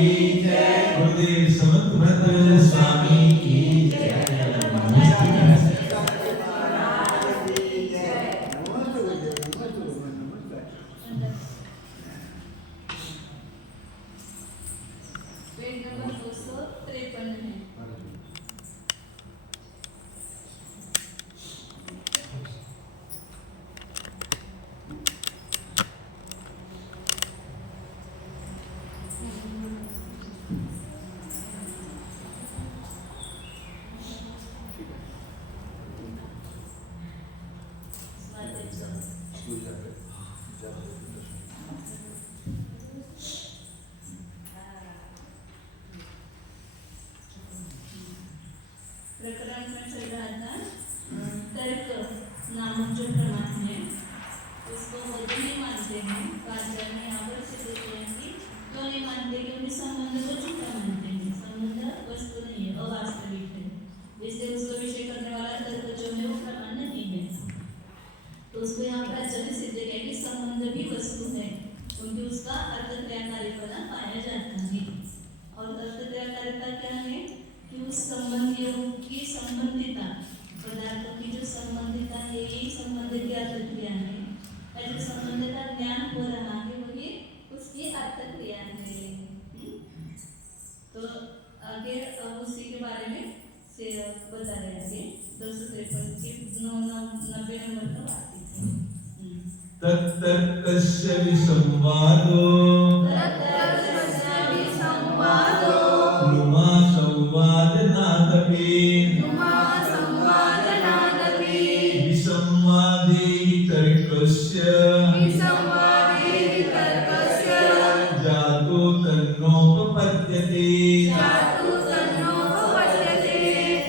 की जय, गुरुदेव समर्थ भद्र स्वामी की जय। पेज नंबर 253 है। प्रकरण में चल रहा था तर्क नामक जो प्रमाण है उसको वजह नहीं मानते हैं। आचार्य ने यहाँ पर सिद्ध किया कि क्यों नहीं मानते, क्योंकि संबंध को झूठा मानते हैं। संबंध वस्तु नहीं है, अवास्तविक है, इसलिए उसको विषय करने वाला तर्क जो है वो प्रमाण नहीं है। तो उसको यहाँ पर आचार्य सिद्ध किया कि संबंध भी वस्तु है, क्योंकि उसका अर्थ क्रियाकारीपना पाया जाता है। और अर्थ क्रियाकारिता क्या है कि उस संबंधियों की संबंधिता, पदार्थों की जो संबंधिता है, यही संबंध की अर्थ क्रिया है। जो संबंध का ज्ञान हो रहा है वही उसकी अर्थ क्रिया है। तो आगे अब उसी के बारे में से बता रहे थे 253 की 90 नंबर का बात थी। तत्तर्कस्य विसंवादो नुमा संवादनादपि विसंवादे तर्कस्य जातो तन्नोपपद्यते।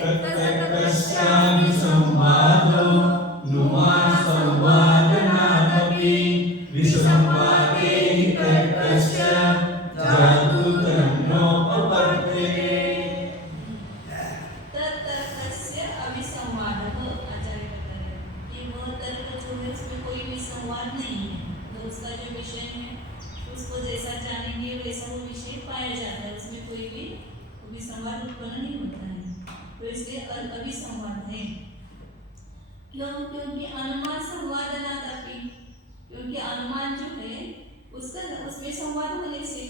तत्तर्कस्य विसंवादो नुमा संवादनादपि विसंवादे तर्कस्य जातो तन्नोपपद्यते। तर्कस्य अविसंवादः, आचार्य बता रहे हैं कि वह तर्क जो है उसमें कोई भी संवाद नहीं है। तो उसका जो विषय है उसको जैसा जानेंगे वैसा वो विषय पाया जाता है, उसमें कोई भी विसंवाद उत्पन्न नहीं होता है। तो इसलिए अविसंवाद है। क्यों? क्योंकि अनुमान संवादनादपि, क्योंकि अनुमान जो है उसका उसमें संवाद होने से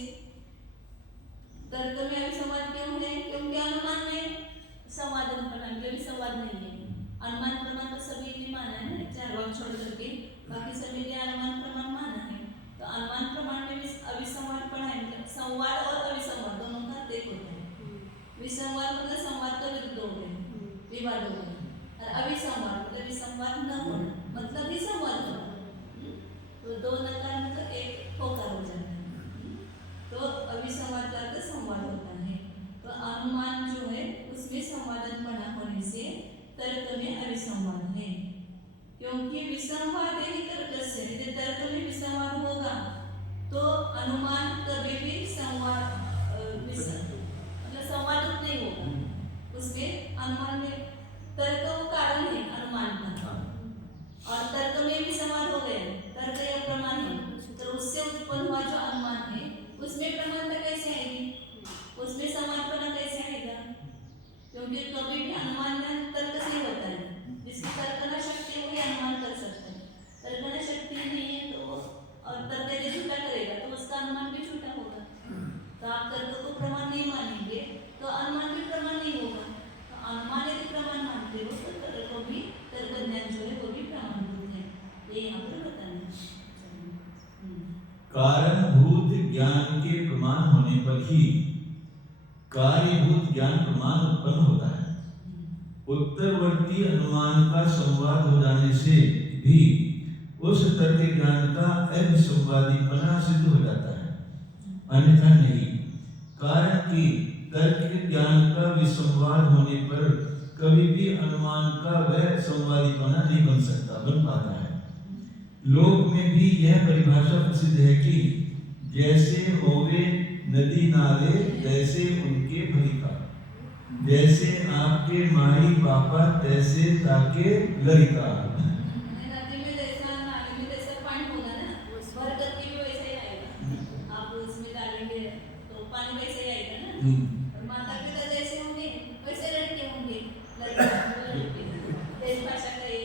तर्क में अविसंवाद क्यों है? क्योंकि अनुमान में संवाद उत्पन्न के लिए संवाद नहीं है। अनुमान प्रमाण तो सभी ने माना है, चार वाक्य छोड़ करके बाकी सभी ने अनुमान प्रमाण माना है। तो अनुमान प्रमाण में भी अविसंवाद पढ़ा है, मतलब संवाद और अविसंवाद दोनों का एक होता है। विसंवाद मतलब संवाद का विरुद्ध हो गया, विवाद हो गया, और अविसंवाद मतलब विसंवाद न होना, मतलब भी संवाद होना। तो दो नकार मतलब एक होकर हो जाता है। तो अविसंवाद का अर्थ संवाद होता है। तो अनुमान जो है उसमें संवादन बना होने से तर्क में अविसंवाद है। क्योंकि विसंवाद ही तर्क से, यदि तर्क में विसंवाद होगा तो अनुमान कभी भी संवाद मतलब संवादित नहीं होगा। उसमें अनुमान में तर्क वो कारण है अनुमान का, और तर्क में भी संवाद हो गया, तर्क या प्रमाण है, तो उससे उत्पन्न हुआ जो अनुमान है उसमें प्रमाणता कैसे आएगी, उसमें समानपना कैसे आएगा? क्योंकि कभी भी अनुमान तर्क से ही होता है। जिसकी तर्कना शक्ति है वही अनुमान कर सकता है। तर्कना शक्ति नहीं है तो और तर्क यदि झूठा करेगा तो उसका अनुमान भी झूठा होगा। तो आप तर्क को प्रमाण नहीं मानेंगे तो अनुमान भी प्रमाण नहीं होगा। तो अनुमान यदि प्रमाण मानते हो तो तर्क को भी, तर्क ज्ञान जो है वो भी प्रमाणभूत है। ये यहाँ पर बताना है। कारणभूत ज्ञान के प्रमाण होने पर ही कार्यभूत ज्ञान प्रमाण उत्पन्न होता है। उत्तरवर्ती अनुमान का संवाद हो जाने से भी उस तर्क ज्ञान का अविसंवादीपना सिद्ध हो जाता है, अन्यथा नहीं। कारण कि तर्क ज्ञान का विसंवाद होने पर कभी भी अनुमान का वह संवादीपना नहीं बन पाता है। लोक में भी यह परिभाषा प्रसिद्ध है कि जैसे होवे नदी नाले तैसे उनके भलिका, जैसे आपके माई पापा तैसे ताके लड़का। नदी में जैसा नाले में जैसा पानी होगा ना, बरकत भी वैसा ही आएगा। आप उसमें डालेंगे तो पानी वैसे ही आएगा ना, हम्म। और माता पिता जैसे होंगे वैसे लड़के होंगे, लड़के। देश भाषा का ये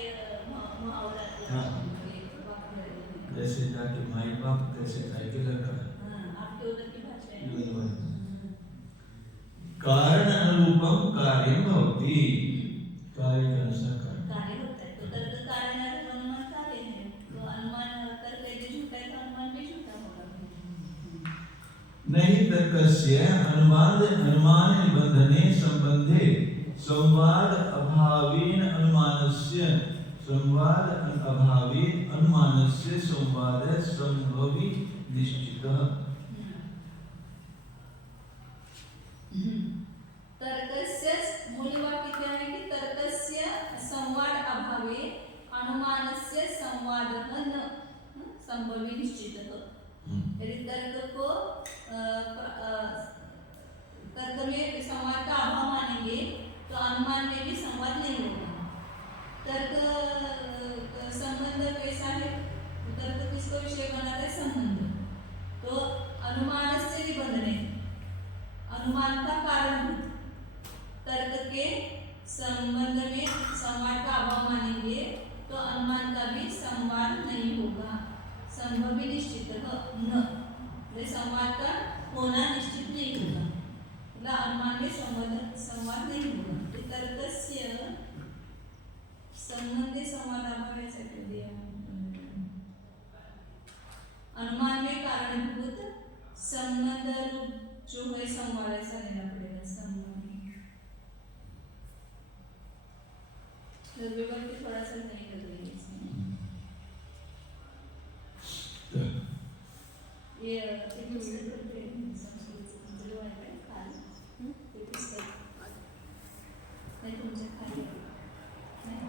मुहावरा है। हाँ। ये वाक्य है। जैसे जाके माई बाप कैसे खाए के लड़का है। हाँ, आपके उधर की भाषा है। नहीं, नहीं। कारण अनुरूपम कार्यम भवति, कार्य के अनुसार कार्य होता है, तो तर्क कारण है तो अनुमान कार्य है, तो अनुमान तर्क यदि झूठा है तो अनुमान भी झूठा होगा। नहीं तर्कस्य अनुमान निबंधने संबंधे संवाद अभावेन अनुमानस्य संवाद संभवी निश्चितः। तर्कस्य मूलवाक्य क्या है कि तर्कस्य संवाद अभावे अनुमानस्य संवादः न संभवी निश्चितः। यदि तर्क में संवाद का अभाव मानेंगे तो अनुमान में भी संवाद नहीं होगा। तर्क संबंध कैसा है, तर्क किसको विषय बनाता है, संबंध, तो अनुमान से निबंधने, अनुमान का कारण तर्क के संबंध में संवाद का अभाव मानेंगे तो अनुमान का भी संवाद नहीं होगा, संभव भी निश्चित न, संवाद का होना निश्चित नहीं होगा, मतलब अनुमान में संवाद नहीं होगा। तर्कस्य संबंधी संवाद अभाव ऐसा कर दिया, अनुमान में कारणभूत संबंध रूप जो है संवाद ऐसा लेना पड़ेगा। संबंध विभक्ति थोड़ा सा नहीं कर रही है इसमें, ये एक दूसरे करते हैं संस्कृत जो है खाली ये पुस्तक नहीं तुमसे खाली नहीं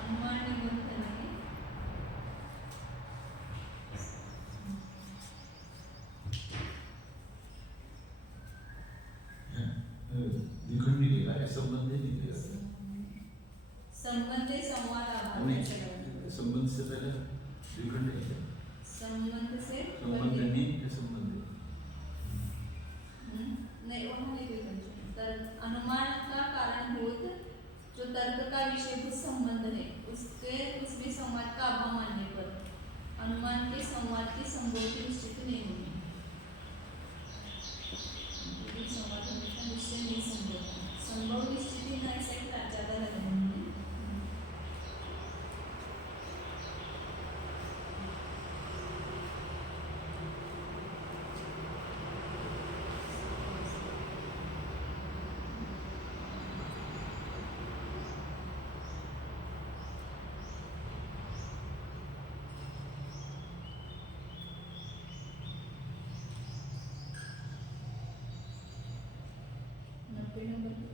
अनुमान निबंध करेंगे। विखंड निकलेगा या संबंध निकलेगा? संबंध संवाद अभाव नहीं, संबंध से पहले विखंड है। संबंध से संबंध नहीं है, संबंध नहीं, वहाँ नहीं कोई कंफ्यूजन। तर्क अनुमान का कारणभूत जो तर्क का विषयभूत संबंध है उसके उसमें संवाद का अभाव मानने पर अनुमान के संवाद की संभवती निश्चित नहीं होगी। संवाद हमेशा निश्चय नहीं संभव, संभव निश्चित ही नहीं से ज्यादा लगेगा। नंबर की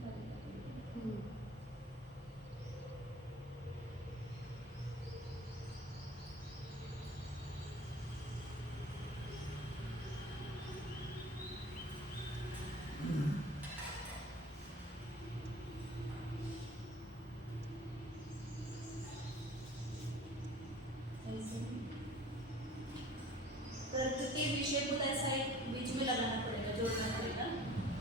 तर्क के विषयभूत ऐसा एक बीच में लगाना पड़ेगा, जोड़ना पड़ेगा।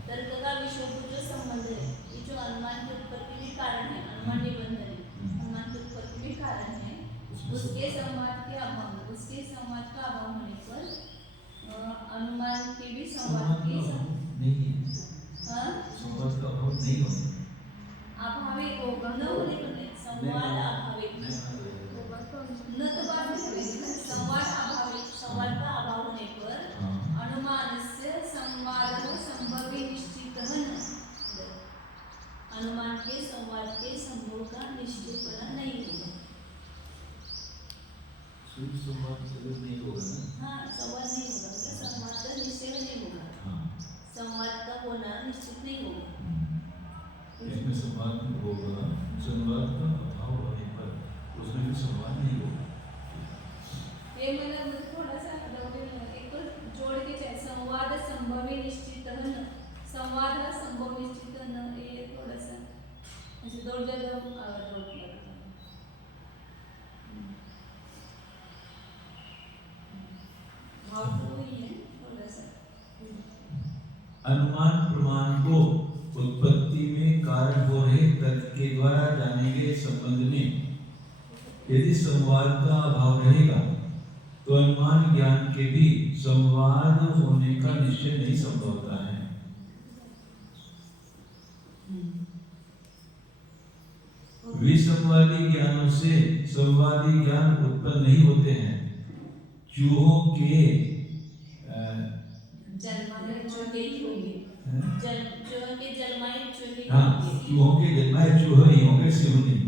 तर्क का विषयभूत जो संबंध है, ये जो अनुमान की उत्पत्ति में कारण है, अनुमान निबंध है, अनुमान की उत्पत्ति में कारण है, उसके संवाद के अभाव, उसके संवाद का अभाव होने पर अनुमान के भी संवाद की नहीं है, संवाद का अभाव नहीं होगा, अभावे होगा न होने पर नहीं, संवाद अभावे न तो बात में संवाद अभावे, संवाद का अभाव होने पर अनुमान से संवाद संभव निश्चित न, अनुमान के संवाद के संभव का निश्चितपना नहीं होगा। संवाद नहीं होगा ना? हाँ, संवाद नहीं होगा, संवाद का निश्चय नहीं होगा, संवाद का होना निश्चित नहीं होगा। इसमें संवाद होगा, संवाद का अभाव होने पर उसमें भी संवाद नहीं होगा। ये मतलब थोड़ा सा एक तो जोड़ के चाहिए, संवाद संभव निश्चित न, संवाद संभव निश्चित न, ये थोड़ा सा ऐसे दो जगह जोड़ लगता है। अनुमान प्रमाण को उत्पत्ति में कारण हो रहे तर्क के द्वारा जाने गए संबंध में यदि संवाद का अभाव रहेगा तो अनुमान ज्ञान के भी संवाद होने का निश्चय नहीं संभवता है। विसंवादी ज्ञानों से संवादी ज्ञान उत्पन्न नहीं होते हैं। चूहों के चूहों के जन्माए चूहे ही होंगे, सिंह नहीं।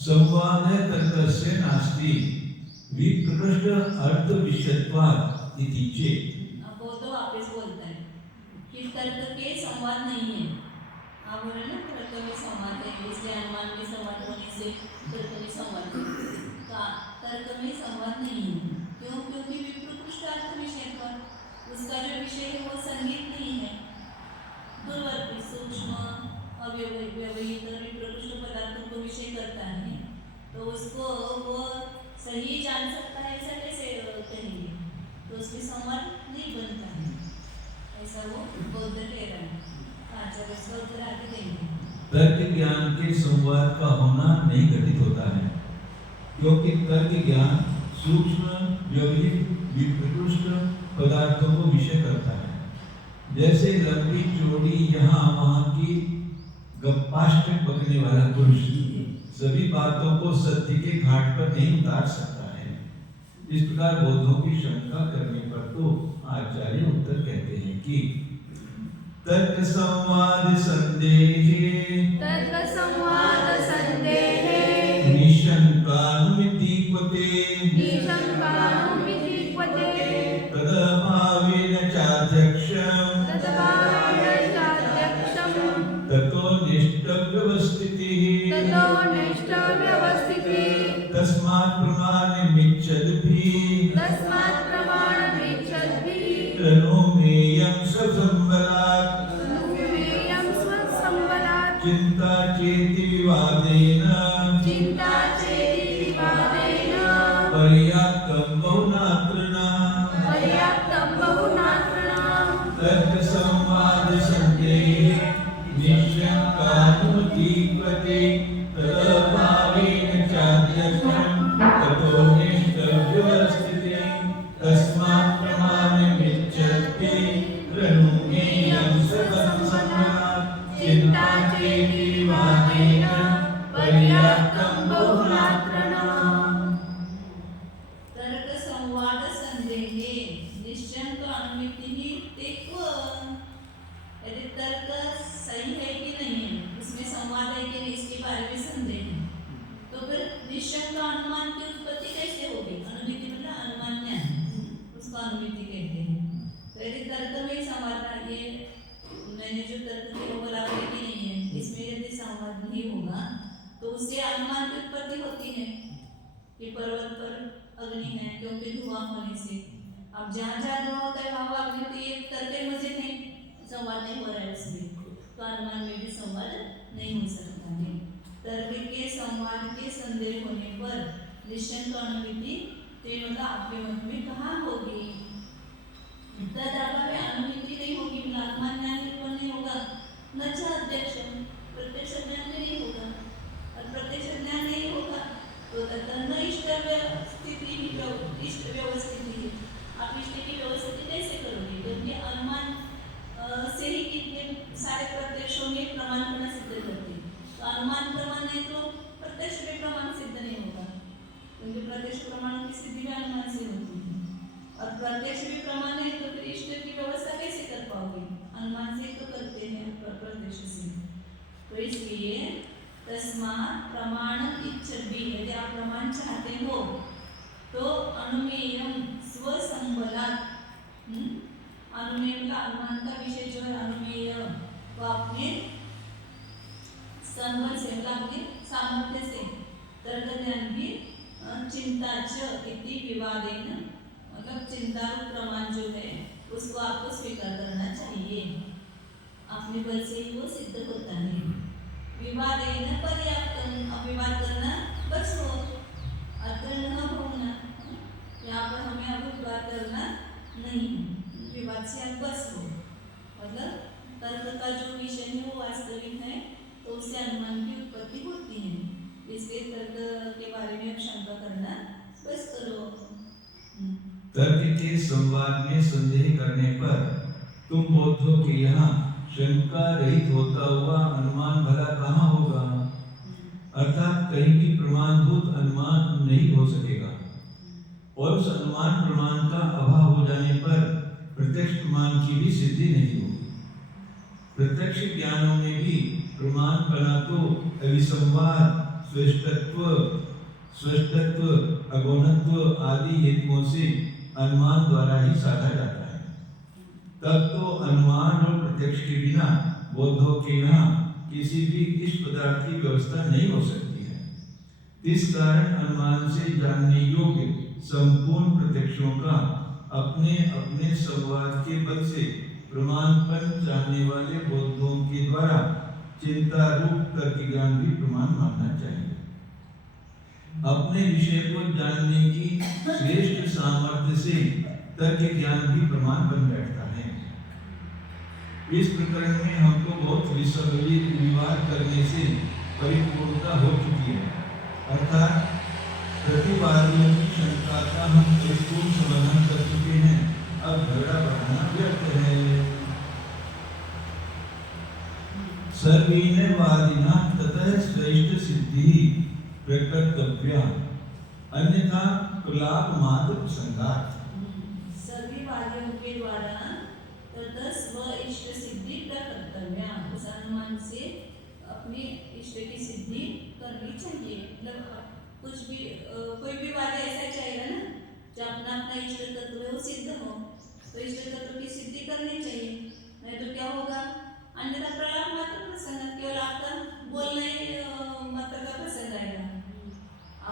संवाद तर्कस्य नास्ति विप्रकृष्ट अर्थ विषयत्वात् इति चेत्। अब वो तो वापस बोलता है कि तर्क के संवाद नहीं है। आप बोले ना तर्क में संवाद है, इसलिए अनुमान में संवाद होने से तर्क में संवाद है। तर्क में संवाद नहीं है। क्यों? क्योंकि विप्रकृष्ट अर्थ विषयत्वात् उसका जो विषय है वो संगीत नहीं है। दूरवर्ती सूक्ष्म अव्यवहित विप्रकृष्ट पदार्थों को विषय करता है तो उसको वो सही जान सकता है, ऐसा कैसे कहेंगे? तो उसके संवाद नहीं बनता है, ऐसा वो बौद्ध कह रहा है। आचार्य इसका उत्तर आगे देंगे। तर्क ज्ञान के संवाद का होना नहीं घटित होता है क्योंकि तर्क ज्ञान सूक्ष्म व्यवहित विप्रकृष्ट पदार्थों को विषय करता है। जैसे लंबी चौड़ी यहाँ वहाँ की गप्पाष्ट बकने वाला पुरुष सभी बातों को सत्य के घाट पर नहीं उतार सकता है। इस प्रकार बौद्धों की शंका करने पर तो आचार्य उत्तर कहते हैं कि तर्क संवाद संदेहे निशंकानुमितिक्वते तदभावेन चाध्यक्षम् ततो निष्ठव्यवस्थितिः तस्मात् प्रमाणमिच्छद्भिः तनोमेयं स्वसंबलात् चिन्ता चेति विवादेन पर्याप्तं बहुनात्र तर्क संवाद संदेहे निशंकानुमितिक्वते तदभावेन चाध्यक्षम् ततो निष्ठव्यवस्थितिः तस्मात् प्रमाणमिच्छद्भिः तनोमेयं स्वसंबलात् चिन्ता चेति विवादेन पर्याप्तं बहुनात्र। तर्क संवाद संदेहे निशंक अनुमिति यदि तर्क सही है कि नहीं है, उसमें संवाद है कि नहीं, इसके बारे में संदेह है, तो फिर निशंक अनुमान की उत्पत्ति कैसे होगी? अनुमिति मतलब अनुमान ज्ञान, उसको अनुमिति कहते हैं। तो यदि तर्क में संवाद, ये मैंने जो तर्क की वो बराबर की नहीं है, इसमें यदि संवाद नहीं होगा तो उससे अनुमान की उत्पत्ति होती है कि पर्वत पर अग्नि है क्योंकि धुआं होने से। अब जहाँ जहाँ धुआं होता है वहाँ अग्नि, तो ये तर्क मजे नहीं, संवाद नहीं हो रहा है उसमें, तो अनुमान में भी संवाद नहीं हो सकता है। तर्क के संवाद के संदेह होने पर निशंक अनुमिति ते मतलब आपके मत में कहाँ होगी? तदभावे अनुमिति नहीं होगी, अनुमान ज्ञान नहीं होगा, न अध्यक्ष प्रत्यक्ष ज्ञान नहीं होगा, और प्रत्यक्ष ज्ञान नहीं होगा तो न इष्ट व्यवस्थिति। आप इष्ट की व्यवस्थिति कैसे करोगे? क्योंकि अनुमान से ही कितने सारे प्रत्यक्षों में प्रमाण होना सिद्ध करते हैं, तो अनुमान प्रमाण नहीं तो प्रत्यक्ष में प्रमाण सिद्ध नहीं होगा, क्योंकि प्रत्यक्ष प्रमाणों की सिद्धि भी अनुमान से होती है, और प्रत्यक्ष भी प्रमाण है तो फिर इष्ट की व्यवस्था कैसे कर पाओगे? अनुमान से तो करते हैं, प्रत्यक्ष से। तो इसलिए तस्मात् प्रमाणम इच्छद्भिः, यदि आप प्रमाण चाहते हो सामर्थ्य से तर्क ज्ञान भी चिंताच इति विवादेन, मतलब चिंता प्रमाण जो है उसको आपको स्वीकार करना चाहिए, अपने बल से ही वो सिद्ध होता है। विवादेन पर्याप्तम, विवाद करना बस हो, अत्र न होना, यहाँ पर हमें अब विवाद करना नहीं, विवाद से अब बस हो, मतलब तर्क का जो विषय है वो वास्तविक है तो उससे अनुमान की उत्पत्ति होती है, इसलिए तर्क के बारे में अब शंका करना बस करो। तर्क के संवाद में संदेह करने पर तुम बौद्धों के यहाँ शंका रहित होता हुआ अनुमान भला कहाँ होगा, अर्थात कहीं भी प्रमाणभूत अनुमान नहीं हो सकेगा, और उस अनुमान प्रमाण का अभाव हो जाने पर प्रत्यक्ष प्रमाण की भी सिद्धि नहीं होगी। प्रत्यक्ष ज्ञानों में भी प्रमाण बना तो अविसंवाद, स्पष्टत्व, अगौणत्व आदि हेतुओं से अनुमान द्वारा ही साधा जाता है। तब तो अनुमान और प्रत्यक्ष के बिना बौद्धों के यहाँ किसी भी इष्ट पदार्थ की व्यवस्था नहीं हो सकती है। इस कारण अनुमान से जानने योग्य संपूर्ण प्रत्यक्षों का अपने अपने संवाद के बल से प्रमाणपन चाहने वाले बौद्धों के द्वारा चिंता रूप तर्क ज्ञान भी प्रमाण मानना चाहिए। अपने विषय को जानने की श्रेष्ठ सामर्थ्य से तर्क ज्ञान भी प्रमाण बन बैठता है। इस प्रकरण में हमको बहुत विवाद करने से परिपूर्णता हो चुकी है, अर्थात प्रतिवादियों की शंका का हम परिपूर्ण समाधान कर चुके हैं, अब झगड़ा बढ़ाना व्यर्थ है। सर्वेन वादिना ततः श्रेष्ठ सिद्धि प्रकर्तव्या, अन्यथा प्रलाप मात्र प्रसंगात्। सभी वादियों के द्वारा ततः स्व इष्ट सिद्धि प्रकर्तव्या, उस अनुमान से अपने इष्ट की सिद्धि करनी चाहिए। मतलब कुछ भी कोई भी वाद ऐसा चाहेगा ना जो अपना अपना इष्ट तत्व है वो सिद्ध हो, तो इष्ट तत्व की सिद्धि करनी चाहिए, नहीं तो क्या होगा, अन्यथा प्रलाप मात्र प्रसंग, केवल आपका बोलना ही मात्र का प्रसंग आएगा,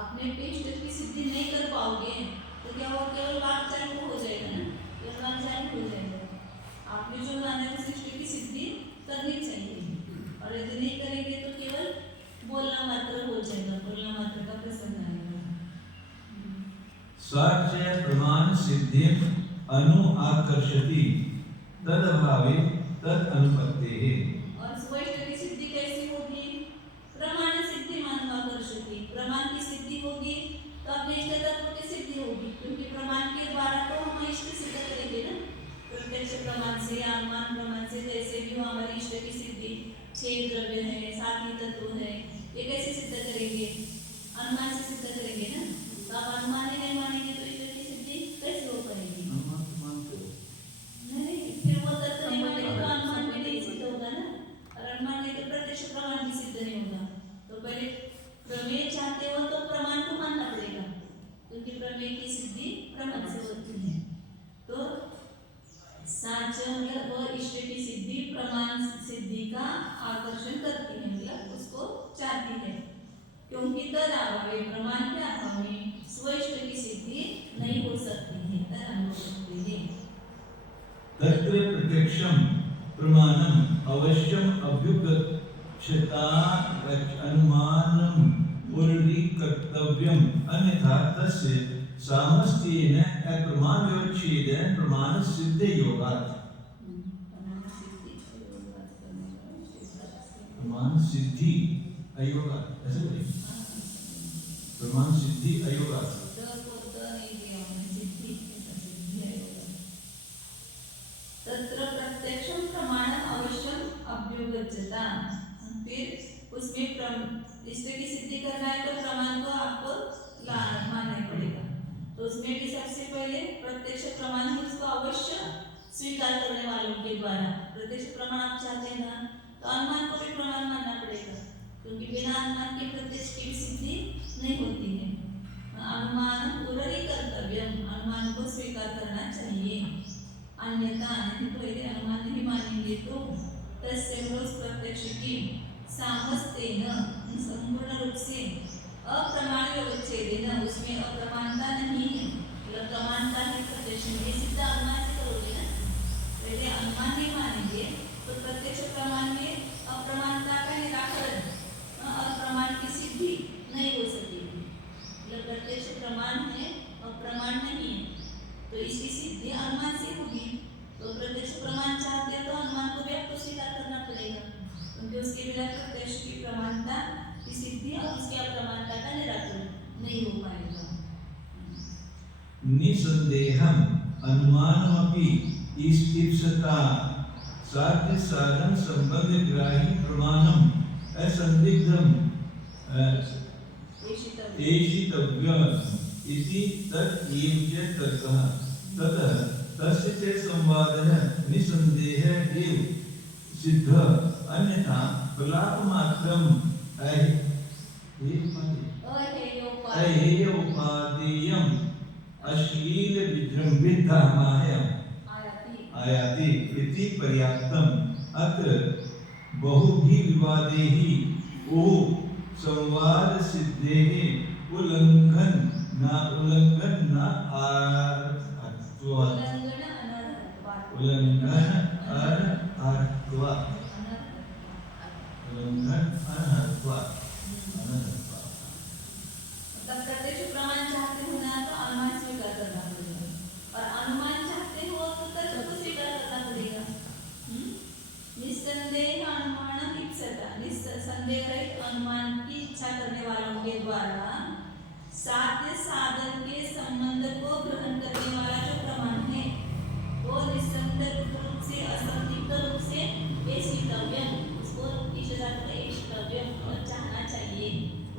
आपने इष्ट की सिद्धि नहीं कर पाओगे तो क्या हो, केवल वाक चालू हो जाएगा ना, केवल वाक चालू हो जाएगा। आपने जो माना है उस इष्ट की सिद्धि करनी चाहिए, और यदि नहीं करेंगे तो केवल बोलना मात्र हो जाएगा, बोलना मात्र का प्रसंग आएगा। साक्ष्य प्रमाण सिद्धि अनु आकर्षति तद अभावे तद अनुपत्तेः। और स्पष्ट की सिद्धि कैसी होगी, प्रमाण सिद्धि मान आकर्षति, प्रमाण की सिद्धि होगी तो अपने इष्ट तत्व की सिद्धि होगी, क्योंकि प्रमाण के द्वारा तो हम इष्ट सिद्ध करेंगे ना, प्रत्यक्ष प्रमाण से या अनुमान प्रमाण से जैसे भी हो हमारी इष्ट की सिद्धि, 6 द्रव्य है, 7 तत्व है, ये कैसे सिद्ध करेंगे, अनुमान से सिद्ध करेंगे ना, तो आप अनुमान ही नहीं मानेंगे तो इष्ट की सिद्धि कैसे हो पाएगी, नहीं, फिर वो तत्व नहीं मानेंगे तो अनुमान भी नहीं सिद्ध होगा ना, और अनुमान नहीं तो प्रत्यक्ष प्रमाण भी सिद्ध नहीं होगा। तो पहले प्रमेय चाहते हो तो प्रमाण को मानना पड़ेगा, क्योंकि प्रमेय की सिद्धि प्रमाण से होती है। तो साच मतलब वो इष्ट की सिद्धि प्रमाण सिद्धि का आकर्षण करती है, मतलब उसको चाहती है, क्योंकि तद अभावे, प्रमाण के अभाव में स्वेष्ट की सिद्धि नहीं हो सकती है, तद हो सकती है। तत्र प्रत्यक्षम प्रमाणम अवश्यम अभ्युपगच्छता अनुमानम उर्वी कर्तव्यम, अन्यथा तस्य सामस्त्येन अप्रमाण व्यवच्छेदेन प्रमाण सिद्धे योगात्। प्रमाण सिद्धि अयोगात्, ऐसे बोलिए, प्रमाण सिद्धि अयोगात्। तत्र प्रत्यक्षम प्रमाणम अवश्यम अभ्युपगच्छता, फिर उसमें इष्ट की सिद्धि करना है तो प्रमाण को आपको मानना पड़ेगा, तो उसमें भी सबसे पहले प्रत्यक्ष प्रमाण है उसको अवश्य स्वीकार करने वालों के द्वारा, प्रत्यक्ष प्रमाण आप चाहते हैं ना तो अनुमान को भी प्रमाण मानना पड़ेगा, क्योंकि बिना अनुमान के प्रत्यक्ष की सिद्धि नहीं होती है। अनुमान उर्वी कर्तव्यम, अनुमान को स्वीकार करना चाहिए, अन्यथा नहीं, पहले अनुमान नहीं मानेंगे तो तस्य प्रत्यक्ष की सामस्तेन संपूर्ण रूप से अप्रमाण व्यवच्छेदेन, उसमें अप्रमाणता नहीं है, मतलब प्रमाणता है प्रत्यक्ष में, सीधा अनुमान से करोगे ना, पहले अनुमान नहीं मानेंगे तो प्रत्यक्ष प्रमाण में अप्रमाणता का निराकरण, अप्रमाण की सिद्धि नहीं हो सकेगी। मतलब प्रत्यक्ष प्रमाण है, अप्रमाण नहीं है, तो इसकी सिद्धि अनुमान से होगी। तो प्रत्यक्ष प्रमाण चाहते हो तो अनुमान को भी आपको स्वीकार करना पड़ेगा, क्योंकि उसके बिना प्रत्यक्ष की प्रमाणता की सिद्धि और उसकी अप्रमाणता का निराकरण नहीं हो पाएगा। निसंदेहम अनुमानमपि इप्सिता साध्य साधन संबंध ग्राही प्रमाणम असंदिग्धम एषितव्यम् इति तत् एव च तर्कः। ततः तस्य च संवादः निसंदेहः एव सिद्धः, अन्यथा प्रलापमात्रम् अहेयोपादेयम् अश्लील विजृंभितमायम् आयाति इति पर्याप्तम्। अत्र बहुभिः विवादैः ओ संवाद सिद्धेः उल्लंघन न मतलब प्रत्यक्ष प्रमाण चाहते हो ना तो अनुमान स्वीकार करना पड़ेगा, और अनुमान चाहते हो तो तर्क को स्वीकार करना पड़ेगा। निस्संदेह अनुमान इप्सिता, निस्संदेह रहित अनुमान की इच्छा करने वालों के द्वारा साध्य साधन के संबंध को ग्रहण करने वाला जो प्रमाण है वो निस्संदेह रूप से, असंदिग्ध रूप से एषितव्यम्, उसको चाहना चाहिए,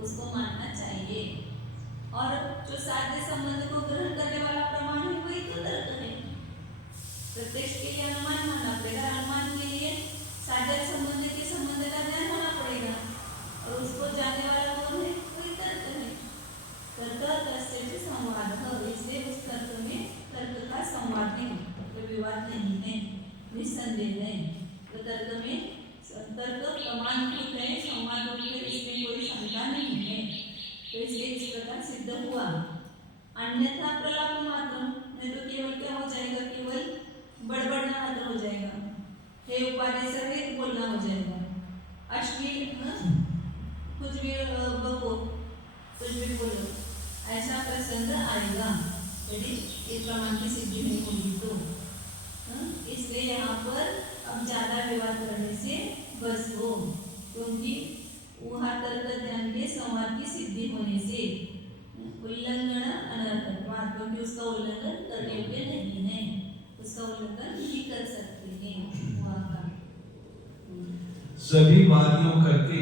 उसको मानना चाहिए। और जो साध्य संबंध को ग्रहण करने वाला प्रमाण है वही तो तर्क है। प्रत्यक्ष के लिए अनुमान मानना पड़ेगा, अनुमान के लिए साध्य संबंध के संबंध का ज्ञान होना पड़ेगा, और उसको जानने वाला कौन है, वही तर्क है। तर्क तस्य च संवादः, इसलिए उस तर्क में तर्क का संवाद नहीं, कोई विवाद नहीं है, निस्संदेह है। तो तर्क में तर्क प्रमाणभूत है, संवाद में इसमें कोई शंका नहीं है, तो इसलिए इस प्रकार सिद्ध हुआ। अन्यथा प्रलाप मात्र, नहीं तो केवल क्या हो जाएगा, केवल बड़बड़ना मात्र हो जाएगा, हे उपाधि सहित बोलना हो जाएगा, अश्लील कुछ भी बको, कुछ भी बोलो, ऐसा प्रसंग आएगा यदि इस प्रमाण की सिद्धि नहीं होगी तो। इसलिए यहाँ पर अब ज्यादा विवाद करने से बस हो, क्योंकि वहाँ तर्क ज्ञान के संवाद की सिद्धि होने से उल्लंघन अनर्थत्वात्, क्योंकि उसका उल्लंघन करने योग्य नहीं है, उसका उल्लंघन नहीं कर सकते हैं वहाँ का। सभी वादियों करके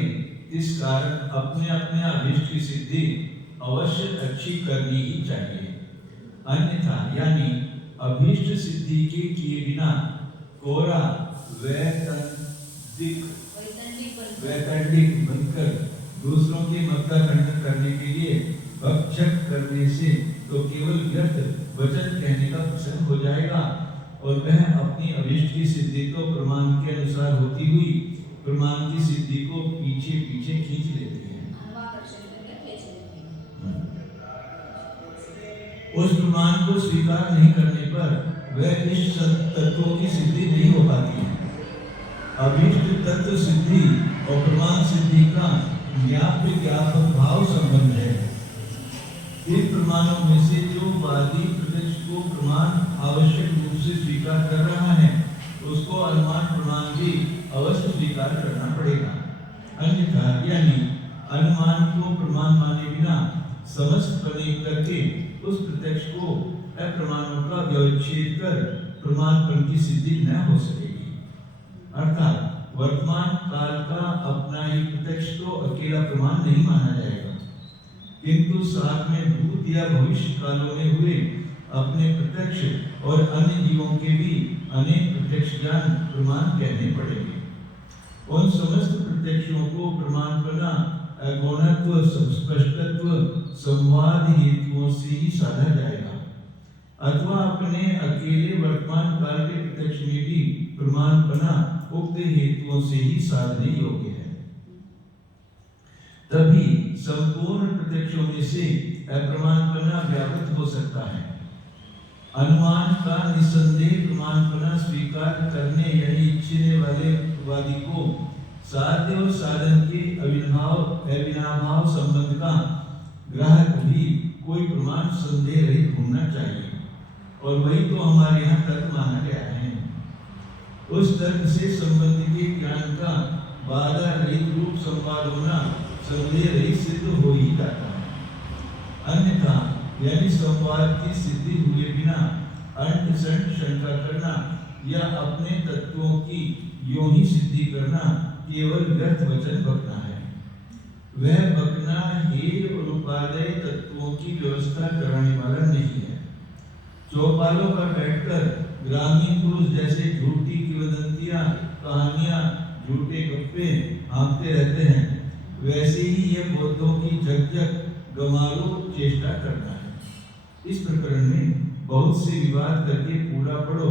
इस कारण अपने अपने अभीष्ट की सिद्धि अवश्य अच्छी करनी ही चाहिए, अन्यथा यानी अभीष्ट सिद्धि के किए बिना कोरा वैतंडिक बनकर दूसरों के मत का खंडन करने के लिए भक्षक करने से तो केवल व्यर्थ वचन कहने का प्रसंग हो जाएगा, और वह अपनी अभीष्ट की सिद्धि तो प्रमाण के अनुसार होती हुई प्रमाण की सिद्धि को पीछे पीछे खींच लेते हैं। उस प्रमाण को स्वीकार नहीं करने पर वह इस तत्वों की सिद्धि नहीं हो पाती है। अभीष्ट तत्व सिद्धि और प्रमाण सिद्धि का ज्ञाप्य ज्ञापक भाव संबंध है। इन प्रमाणों में से जो वादी प्रत्यक्ष को प्रमाण आवश्यक रूप से स्वीकार कर रहा है उसको अनुमान प्रमाण भी अवश्य स्वीकार करना पड़ेगा, अन्यथा यानी अनुमान को प्रमाण माने बिना समस्त प्रयोग करके उस प्रत्यक्ष को अप्रमाणों का व्यवच्छेद कर प्रमाणपन की सिद्धि न हो सकेगी। अर्थात वर्तमान काल का अपना ही प्रत्यक्ष तो अकेला प्रमाण नहीं माना जाएगा, किंतु साथ में भूत या भविष्य कालों में हुए अपने प्रत्यक्ष और अन्य जीवों के भी अनेक प्रत्यक्ष ज्ञान प्रमाण कहने पड़ेंगे। उन समस्त प्रत्यक्षों को प्रमाण बना गौणत्व स्पष्टत्व संवाद हेतुओं से ही साधा जाएगा, अथवा अपने अकेले वर्तमान काल के प्रत्यक्ष में भी प्रमाण बना उक्त हेतुओं से ही साधने योग्य है। तभी संपूर्ण प्रत्यक्षों में से अप्रमाणपना व्यावृत हो सकता है। अनुमान का निसंदेह प्रमाणपना स्वीकार करने यानी इच्छिने वाले वादी को साध्य और साधन के अविनाभाव संबंध का ग्राहक भी कोई प्रमाण संदेह रहित होना चाहिए, और वही तो हमारे यहाँ तर्क माना गया है। उस तर्क से संबंध के ज्ञान का बाधा रहित रूप संवाद होना संदेह रहित सिद्ध हो ही जाता है। अन्यथा यानी संवाद की सिद्धि हुए बिना अंत संट शंका करना या अपने तत्वों की यों ही सिद्धि करना केवल व्यर्थ वचन बकना है। वह बकना हेय और उपादेय तत्वों की व्यवस्था कराने वाला नहीं है। चौपालों पर बैठकर ग्रामीण पुरुष जैसे झूठी किंवदंतियां, कहानियां, झूठे गप्पे हाँकते रहते हैं, वैसे ही यह बौद्धों की झकझक गमारू चेष्टा करना है। इस प्रकरण में बहुत से विवाद करके पूरा पढ़ो,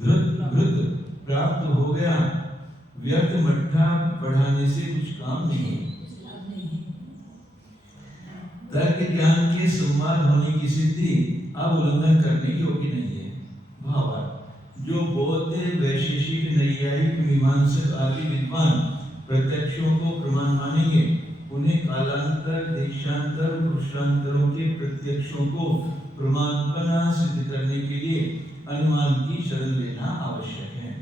घृत प्राप्त हो गया, व्यर्थ मट्ठा बढ़ाने से कुछ काम नहीं। तर्क ज्ञान के संवाद होने की सिद्धि अब उल्लंघन करने योग्य नहीं है। भावार्थ, जो बौद्ध वैशेषिक नैयायिक मीमांसक आदि विद्वान प्रत्यक्षों को प्रमाण मानेंगे, उन्हें कालांतर, देशांतर, पुरुषांतरों के प्रत्यक्षों को प्रमाणपना सिद्ध करने के लिए अनुमान की शरण लेना आवश्यक है।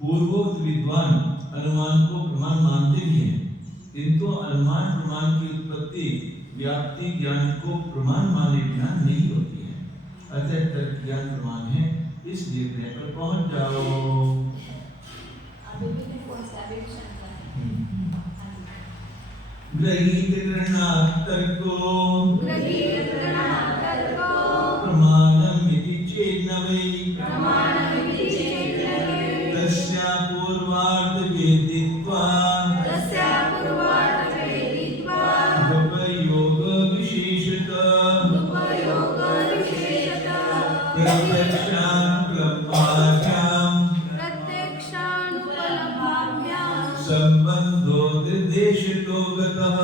पूर्वोक्त विद्वान अनुमान को प्रमाण मानते भी हैं, किंतु अनुमान प्रमाण की उत्पत्ति व्याप्ति ज्ञान को प्रमाण माने बिना नहीं होती है। अतः तर्क ज्ञान प्रमाण है, इस निर्णय पर पहुंच जाओ। ग्रहीत तर्को प्रमाणम् इति चेन्नवै तस्या पूर्वार्थ वेदित्वा उपयोग विशेषतः प्रत्यक्षानुपलब्धाभ्यां संबंधो देशतो गतः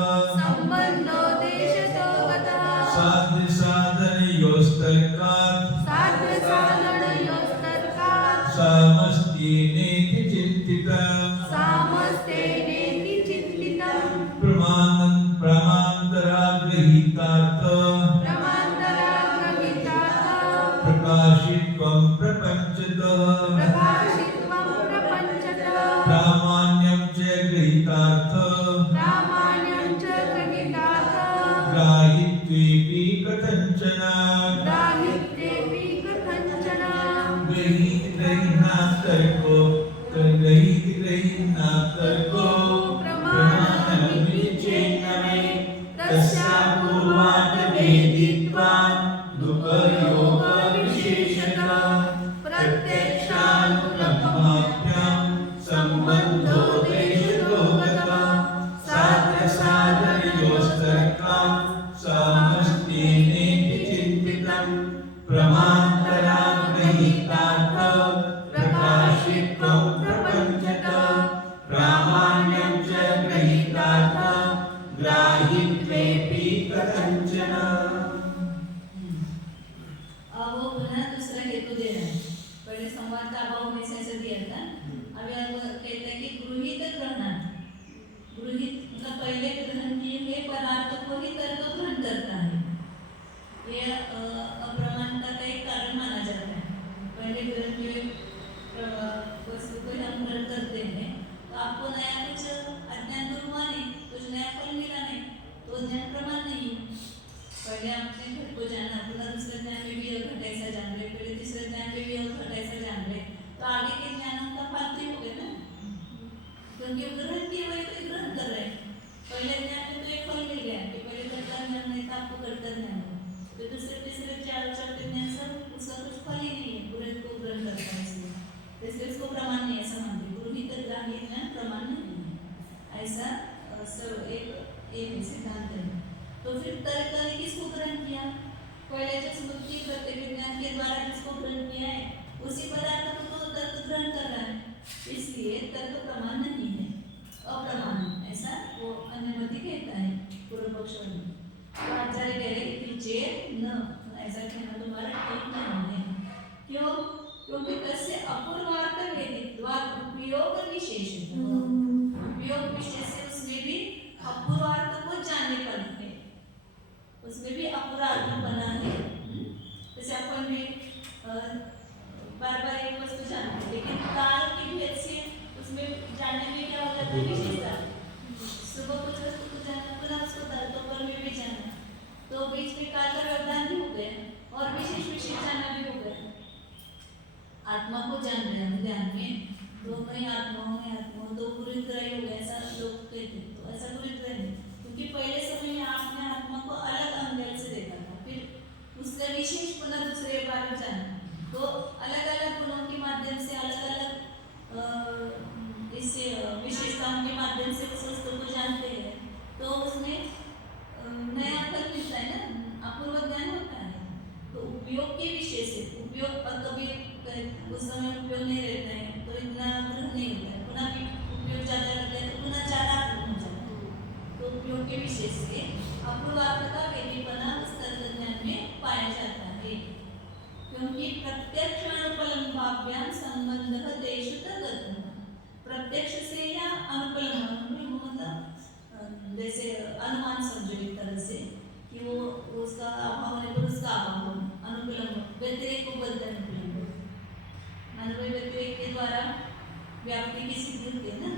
साध्य साधनयोस्तर्कात् सामस्त्येनेति चिन्तितं प्रमाणान्तरागृहीतार्थ प्रकाशित्वं प्रपञ्चतः प्रामाण्यं च गृहीतार्थ ग्राहित्वेऽपि कथञ्चन तर्को प्रमाणमिति चेन्नवै तस्या पूर्वार्थ वेदित्वा उपयोग विशेषतः प्रत्यक्षानुपलब्धाभ्यां संबंधो देशतो गतः साध्य साधनयोस्तर्कात् सामस्त्येनेति चिन्तितं प्रमाणान्तरागृहीतार्थ प्रकाशित्वं प्रपञ्चतः प्रामाण्यं च गृहीतार्थ ग्राहित्वेऽपि कथञ्चन। अब वो पुनः दूसरा हेतु दे रहे हैं। पहले संवाद का अभाव में ऐसे दिया था, अभी अब कहते हैं कि गृहीत ग्रहण, गृहीत मतलब पहले ग्रहण किए हुए पदार्थ को ही तर्क ग्रहण करता है। ये अप्रमाणता का एक कारण माना जाता है। पहले ग्रहण किए वस्तु को हम ग्रहण करते हैं तो आपको नया कुछ अज्ञान दूर हुआ नहीं, कुछ नया फल मिला नहीं, तो ज्ञान प्रमाण नहीं है। पहले आपने घट को जाना, पुनः दूसरे ज्ञान में भी घट ऐसा जान रहे, पहले तीसरे ज्ञान में भी घट ऐसा जान रहे, तो आगे के ज्ञानों का फालतू हो गया ना, क्योंकि ग्रहण किए हुए तो ग्रहण कर रहे हैं। पहले ज्ञान में तो एक फल मिल गया कि पहले घट का ज्ञान नहीं था, आपको घट का ज्ञान हो, तो दूसरे तीसरे चौथे ज्ञान सब उसका कुछ फल ही नहीं है, पूरे को ग्रहण करता है, इसलिए इसको प्रमाण नहीं ऐसा मानते। गृहीत ग्राह्य ज्ञान प्रमाण नहीं है, ऐसा सब एक सिद्धांत है। तो फिर तर्क ने किसको ग्रहण किया? पहले जो स्मृति प्रत्यक्ष ज्ञान के द्वारा जिसको ग्रहण किया है, उसी पदार्थ को तो तर्क ग्रहण कर रहा है, इसलिए तर्क प्रमाण नहीं है। अप्रमाणित, ऐसा वो अन्यमति कहता है पूर्व पक्ष वाले। तो आचार्य कह रहे कि चेत न, ऐसा कहना तुम्हारा ठीक नहीं है। क्यों? क्योंकि तस्य अपूर्वार्थ वेदित्वात् उपयोग विशेषतः, उपयोग विशेष से उसमें भी अपूर्वार्थ को जानने पर है, उसमें भी अपूर्वार्थ बना है। जैसे अपन भी बार बार एक वस्तु जानते हैं, लेकिन काल की भेद से उसमें जानने में क्या हो जाता है, विशेषता। सुबह कुछ वस्तु को जाना, पुनः उसको दोपहर में भी जाना, तो बीच में काल का व्यवधान भी हो गया और विशेष विशेष जाना भी हो गया। आत्मा को जान रहे हैं ध्यान में, तो कहीं आत्मा हो तो पूरी तरह ही हो गया, ऐसा लोग कहते हैं। तो ऐसा पूरी तरह नहीं, क्योंकि पहले समय में आपने आत्मा को अलग एंगल से देखा था, फिर उसका विशेष पुनः दूसरे बार जाना, तो अलग अलग गुणों के माध्यम से, अलग अलग इससे विशेषताओं के माध्यम से उस वस्तु को जानते हैं, तो उसमें नया फल मिलता है ना, अपूर्व ज्ञान होता है। तो उपयोग के विषय से, उपयोग कभी उस समय उपयोग नहीं रहता है तो इतना ग्रहण नहीं होता है, पुनः भी उपयोग ज़्यादा रहता है तो पुनः ज़्यादा ग्रहण हो जाता है। तो उपयोग के विषय से अपूर्वार्थ का वेदीपना उस तत्व ज्ञान में पाया जाता है, क्योंकि प्रत्यक्ष अनुपलम्भाभ्याम संबंध देशतः, प्रत्यक्ष से या अनुपलम्ब मतलब जैसे अनुमान समझो एक तरह से कि वो उसका अभाव होने पर उसका अभाव हो, अनुपलम्ब व्यतिरेक को बोलते हैं अनुपलम्ब। अनुभव व्यतिरेक के द्वारा व्याप्ति की सिद्धि होती है ना,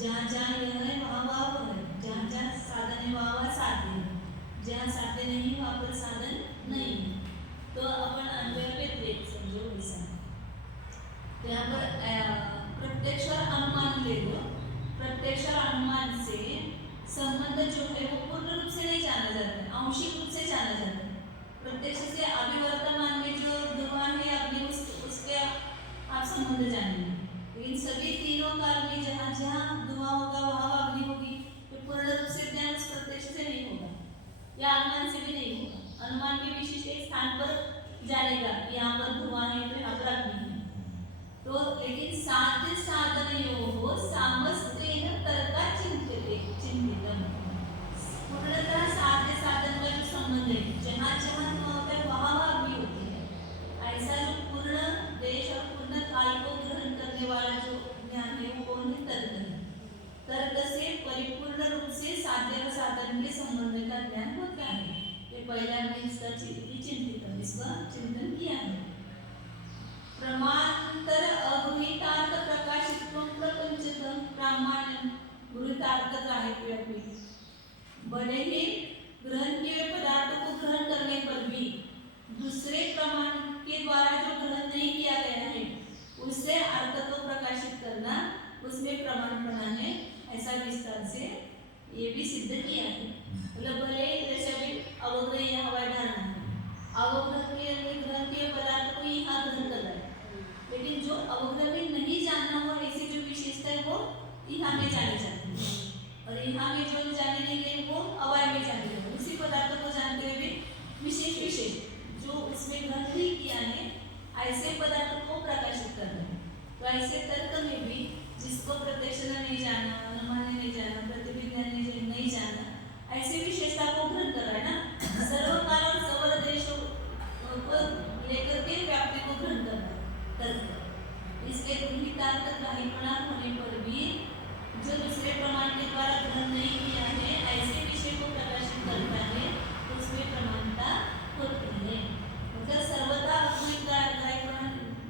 जहाँ जहाँ यह है वहाँ वहाँ वो है, जहाँ जहाँ साधन है वहाँ वहाँ साध्य है, जहाँ साध्य नहीं वहाँ पर साधन नहीं है। तो अपन अनुभव व्यतिरेक समझो ऐसा। तो यहाँ पर प्रत्यक्ष और अनुमान ले लो, प्रत्यक्ष और अनुमान से संबंध जो है वो पूर्ण रूप से नहीं जाना जाता है, आंशिक रूप से जाना जाता है। प्रत्यक्ष से अभिवर्तमान में जो धुआं है अपने उसके आप संबंध जानेंगे, लेकिन सभी तीनों काल में जहाँ जहाँ धुआं होगा वहाँ अग्नि होगी, तो पूर्ण रूप से ज्ञान उस प्रत्यक्ष से नहीं होगा या अनुमान से भी नहीं होगा। अनुमान भी विशिष्ट एक स्थान पर जानेगा कि यहाँ पर धुआं है तो यहाँ पर अग्नि है। तो लेकिन साध्य साधनयोः सामस्तेन तर्का चिंतितम्, पूर्णतः साध्य साधन का जो संबंध है, जहाँ जहाँ होता है वहाँ अग्नि होती है। ऐसा जो पूर्ण देश और पूर्ण काल को ग्रहण करने वाला जो ज्ञान है वो कौन है? तर्क है। तर्क से परिपूर्ण रूप से साध्य और साधन के संबंध का ज्ञान होता है। ये पहला हमने इसका चिंतन, इसका चिंतन किया है। प्रमाणांतर अगृहीतार्थ प्रकाशित्वं प्रपंचतः प्रामाण्यम, गृहीतार्थ का है व्यापी, बड़े ही ग्रहण किए हुए पदार्थों को ग्रहण करने पर भी दूसरे प्रमाण के द्वारा जो ग्रहण नहीं किया गया है उससे अर्थ को प्रकाशित करना उसमें प्रमाण बना है, ऐसा विस्तार से ये भी सिद्ध किया है। मतलब भले जैसे अभी अवग्रह या हवाई धारणा है, अवग्रह के ग्रहण किए पदार्थ को यहाँ ग्रहण कर रहा है, लेकिन जो अवग्रह में नहीं जानना हो ऐसी जो विशेषता है वो यहाँ में जानी जाती है, और यहाँ में जो जाने नहीं गई वो अवय में जाने लगे। उसी पदार्थ को जानते हुए विशेष विशेष जो उसमें ग्रहण नहीं किया है ऐसे पदार्थ को प्रकाशित कर रहे हैं। तो ऐसे तर्क में भी जिसको प्रत्यक्ष नहीं जाना, अनुमान नहीं जाना, प्रतिविज्ञान नहीं जाना, ऐसे विशेषता को ग्रहण कर रहा है ना, सर्वकाल और सर्व देश को लेकर के व्याप्ति को ग्रहण कर रहा है तर्क। इसलिए गृहीतार्थ ग्राह्यपणा होने पर भी जो दूसरे प्रमाण के द्वारा ग्रहण नहीं किया है ऐसे विषय को प्रकाशित करता है, उसमें प्रमाणता होती है। मतलब सर्वथा अद्वैत ग्राह्यपणा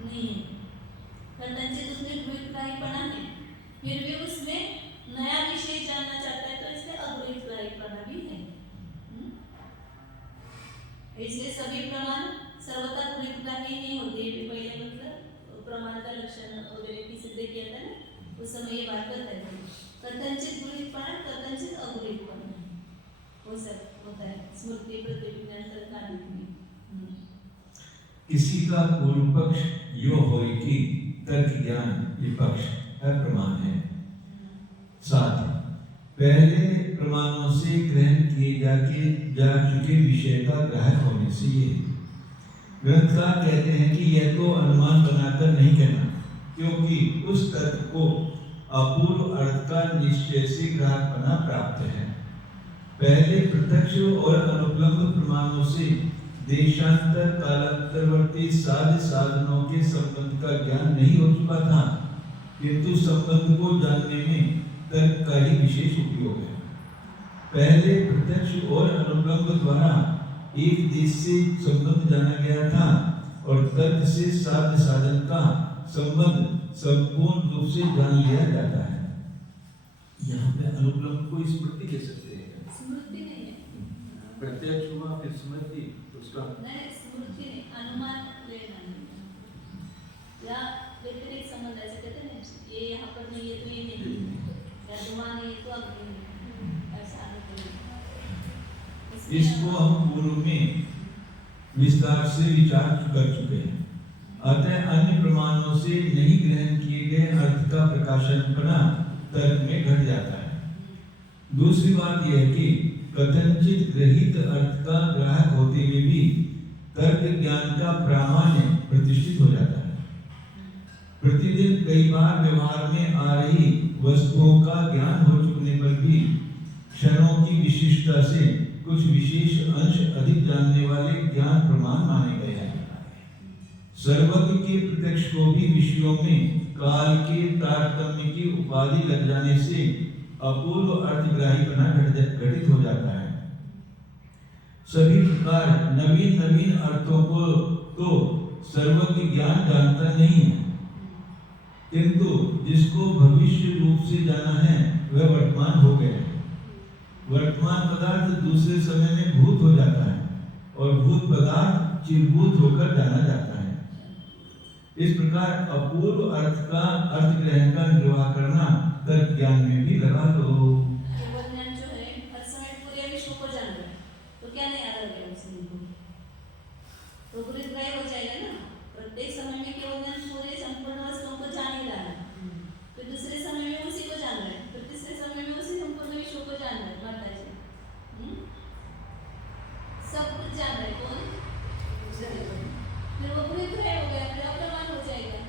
नहीं है, कदाचित उसमें द्वैत ग्राह्यपणा है, फिर भी उसमें नया विषय जानना चाहता है तो इसमें अद्वैत ग्राह्यपणा भी है। इसलिए सभी प्रमाण सर्वथा द्वैत ग्राह्य नहीं होते। पहले मतलब प्रमाण का लक्षण वगैरह की सिद्ध किया था ना, उस समय ये बात बताई थी, कथनचित गृहीतपणा कथनचित अगृहीतपणा वो सब होता है स्मृति प्रतिविज्ञान तर्क में। किसी का पूर्व पक्ष यो हो कि तर्क ज्ञान ये पक्ष अप्रमाण है, साथ पहले प्रमाणों से ग्रहण किए जा चुके विषय का ग्राहक होने से ये ग्रंथकार कहते हैं कि यह तो अनुमान बनाकर नहीं कहना, क्योंकि उस तर्क को अपूर्व अर्थ का निश्चय से ग्राहकपना प्राप्त है। पहले प्रत्यक्ष और अनुपलम्ब प्रमाणों से देशांतर कालांतरवर्ती साध्य साधनों के संबंध का ज्ञान नहीं हो चुका था, किंतु संबंध को जानने में तर्क का ही विशेष उपयोग है। पहले प्रत्यक्ष और अनुपलम्ब द्वारा एक देश से संबंध जाना गया था और तर्क से साध्य साधन का संबंध संपूर्ण रूप से जान लिया जाता है। यहाँ पे अनुपलम्ब को स्मृति कह सकते हैं। स्मृति नहीं है, प्रत्यक्ष हुआ फिर स्मृति, उसका नहीं स्मृति नहीं, अनुमान लेना नहीं या व्यतिरिक्त संबंध ऐसे कहते हैं, ये यहाँ पर नहीं है तो ये नहीं, या अनुमान नहीं है तो अग्नि नहीं, ऐसा नहीं। इसको हम पूर्व में विस्तार से विचार कर चुके हैं। अतः अन्य प्रमाणों से नहीं ग्रहण किए गए अर्थ का प्रकाशनपना तर्क में घट जाता है। दूसरी बात यह है कि कथनचित ग्रहित अर्थ का ग्राहक होते हुए भी तर्क ज्ञान का प्रामाण्य प्रतिष्ठित हो जाता है। प्रतिदिन कई बार व्यवहार में आ रही वस्तुओं का ज्ञान हो चुकने पर भी क्षणों की विशिष्टता से कुछ विशेष अंश अधिक जानने वाले ज्ञान प्रमाण माने गए हैं। सर्वज्ञ के प्रत्यक्ष को भी विषयों में काल के तारतम्य की उपाधि लग जाने से अपूर्व अर्थग्राहीपना घटित हो जाता है। सभी प्रकार नवीन नवीन अर्थों को तो सर्वज्ञ ज्ञान जानता नहीं है, किंतु जिसको भविष्य रूप से जाना है वह वर्तमान हो गया। वर्तमान पदार्थ दूसरे समय में भूत हो जाता है और भूत पदार्थ चिरभूत होकर जाना जाता है। इस प्रकार अपूर्व अर्थ का अर्थ ग्रहण का निर्वाह करना तर्क ज्ञान में भी लगा लो। केवल ज्ञान जो है हर समय पूरे विश्व को जान रहा है, तो क्या नहीं आ रहा है उसमें, तो पूरी ग्रह हो जाएगा ना। प्रत्येक समय में केवल ज्ञान पूरे संपूर्ण वस्तुओं को जान ही रहा है, फिर दूसरे समय में उसी को जान रहा है, फिर तीसरे समय में उसी संपूर्ण विश्व को जान रहा है। माता जी सब कुछ जान रहा है कौन, फिर वो पूरी ग्रह हो गया, फिर अप्रमाण हो जाएगा।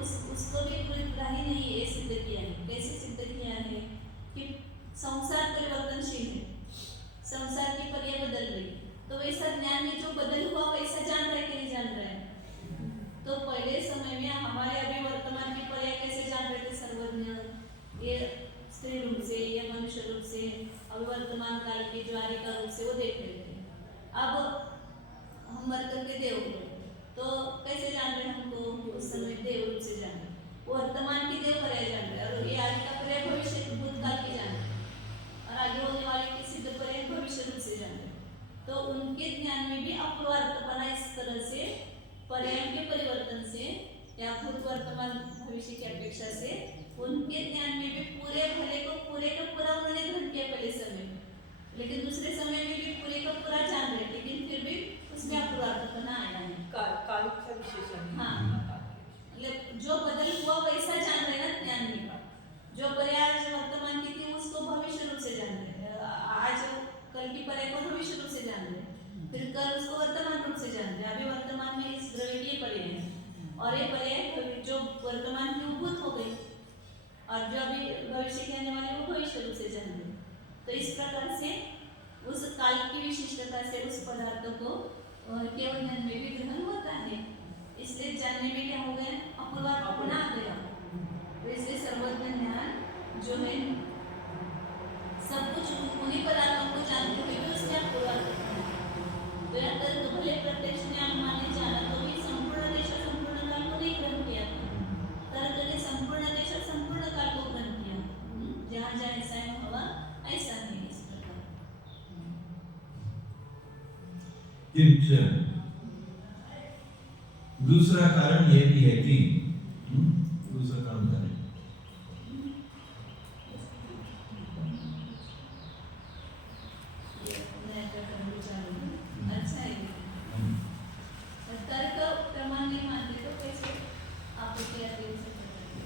उसको भी पूरी ग्राही नहीं है, सिद्ध किया है। कैसे सिद्ध किया है कि संसार परिवर्तनशील है, संसार की पर्याय बदल रही, तो वैसा ज्ञान में जो बदल हुआ वैसा जान रहा है कि नहीं जान रहा है। तो पहले समय में हमारे अभी वर्तमान की पर्याय कैसे जान रहे थे सर्वज्ञ, ये स्त्री रूप से या मनुष्य रूप से, अभी वर्तमान काल की ज्वारिका रूप से वो देख रहे थे। अब हम मर करके देव हो, तो कैसे जान रहे हमको, उस समय देव रूप से जान रहे, वर्तमान की देव पर्याय जान रहे, और ये आज का पर्याय भविष्य भूतकाल की जान रहे, और आगे होने वाले की सिद्ध पर्याय भविष्य रूप से जान रहे। तो उनके ज्ञान में भी अपवर्तपना इस तरह से पर्याय के परिवर्तन से या भूत वर्तमान भविष्य की अपेक्षा से उनके ज्ञान में भी पूरे भले को पूरे का पूरा उन्होंने ग्रहण किया पहले समय, लेकिन दूसरे समय में भी पूरे का पूरा जान रहे, लेकिन फिर भी उसमें अपवर्तपना आया है। काल का विशेषण। हाँ, जो बदल हुआ वैसा जान रहे ना ज्ञान में, जो पर्याय वर्तमान की थी उसको भविष्य रूप से जान रहे, आज कल की पर्याय को भविष्य रूप से जान रहे, फिर कल उसको वर्तमान रूप से जान रहे। अभी वर्तमान में इस द्रव्य की पर्याय है, और ये पर्याय जो वर्तमान की उभूत हो गई, और जो अभी भविष्य की आने वाली वो भविष्य रूप से जान रहे। तो इस प्रकार से उस काल की विशिष्टता से उस पदार्थ को केवल ज्ञान में भी ग्रहण होता है, इसलिए जानने में क्या हो गया, अपवर्तपना आ गया। तो इसलिए सर्वज्ञ ज्ञान जो है सब कुछ उन्हीं पदार्थों को जानते हुए भी उसमें अपवर्तपना। तो या तो भले प्रत्यक्ष ज्ञान माने जाना तो भी संपूर्ण देश और संपूर्ण काल को नहीं ग्रहण किया, तर्क ने संपूर्ण देश और संपूर्ण काल को ग्रहण किया, जहाँ जहाँ ऐसा हुआ ऐसा नहीं। इस प्रकार दूसरा कारण यह भी है कि दूसरा कारण क्या है? अच्छा है, तर्क प्रमाण नहीं मानते तो कैसे आप क्या दे सकते हैं?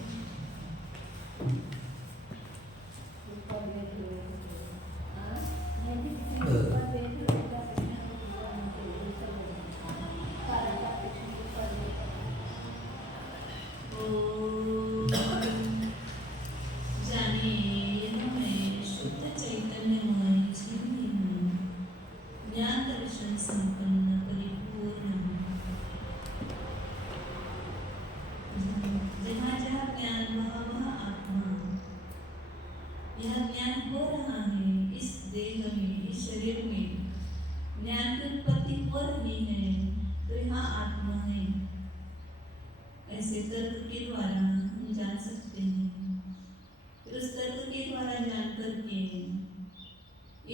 यह ज्ञान हो रहा है इस देह में, इस शरीर में ज्ञान की उत्पत्ति हो रही है, तो यहाँ आत्मा है, ऐसे तर्क के द्वारा हम जान सकते हैं। फिर उस तर्क के द्वारा जान करके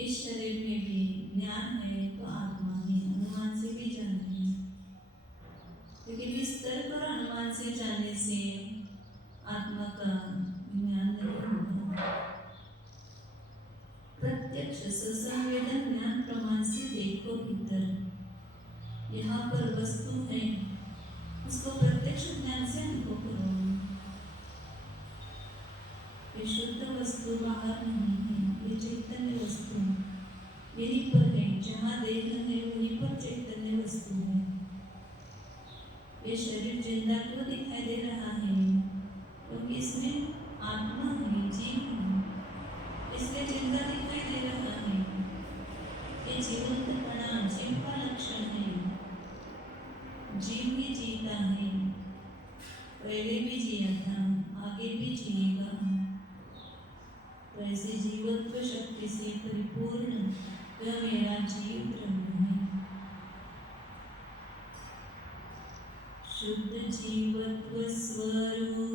इस शरीर में भी ज्ञान है तो आत्मा है, अनुमान से भी जानते हैं। लेकिन इस तर्क और अनुमान से जानने से आत्मा का ज्ञान नहीं होता। प्रत्यक्ष ससंवेदन ज्ञान प्रमाण से देखो भीतर, यहाँ पर वस्तु है, उसको प्रत्यक्ष ज्ञान से अनुभव करो। ये शुद्ध वस्तु बाहर नहीं है, ये चैतन्य वस्तु यहीं पर है, जहाँ देह है वहीं पर चैतन्य वस्तु है। ये शरीर जिंदा क्यों दिखाई दे रहा है? क्योंकि इसमें आत्मा है, जीव है, इसलिए जिंदा दिखाई दे रहा है। ये जीवंत कणा जीव का लक्षण है। जीव ही जीता है, पहले भी जिया था, आगे भी जिएगा। तो ऐसे जीवत्व शक्ति से परिपूर्ण यह मेरा जीव ब्रह्म है। शुद्ध जीवत्व स्वरूप